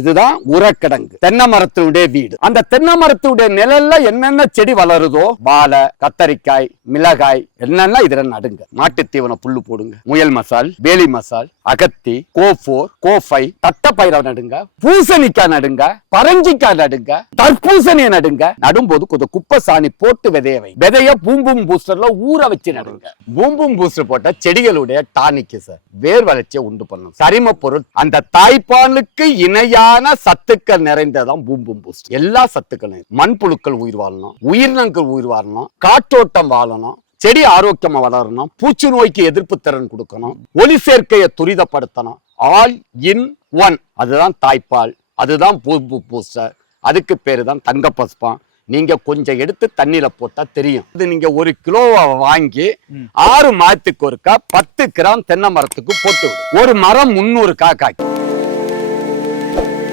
இதுதான் உரக்கிடங்கு, தென்னை மரத்தினுடைய வீடு. அந்த தென்னை மரத்தினுடைய நிழல்ல என்னென்ன செடி வளருதோ, வாழை, கத்தரிக்காய், மிளகாய் என்னென்ன இதுல நடுங்க. மாட்டுத்தீவன புல்லு போடுங்க, முயல் மசால், வேலி மசால், அகத்தி, கோஃபோர், கோஃபை, தட்டப்பயிரை நடுங்க, பூசணிக்காய் நடுங்க, பரங்கிக்காய் நடுங்க, தர்பூசணியை நடுங்க. நடும்போது கொஞ்சம் குப்பை சாணி போட்டு விதைய பூம்பும் பூஸ்டர்ல ஊற வச்சு நடுங்க. பூம்பும் பூஸ்டர் போட்ட செடிகளுடைய டானிக்கு சார் வேர் வளர்ச்சியை உண்டு பண்ணும். சரிம பொருள் அந்த தாய்ப்பாலுக்கு இணையான சத்துக்கள் நிறைந்ததான் பூம்பும் பூஸ்டர். எல்லா சத்துக்களும் மண்புழுக்கள் உயிர் வாழணும், உயிரினங்கள் உயிர் வாழணும், காற்றோட்டம் வாழணும், செடி ஆரோக்கியமா வளரணும், பூச்சி நோய்க்கு எதிர்ப்பு திறன் கொடுக்கணும், ஒளி சேர்க்கையை துரிதப்படுத்தணும். All in one. அதுதான் தாய்ப்பால், அதுதான் பூஸ்டர். அதுக்கு பேரு தான் தங்க பஸ்பம். நீங்க கொஞ்சம் எடுத்து தண்ணியில போட்டா தெரியும். இது நீங்க 1 கிலோவை வாங்கி 6 மாதத்துக்கு ஒருக்கா 10 கிராம் தென்னை மரத்துக்கு போட்டு விடும். ஒரு மரம் 300 காக்காய்.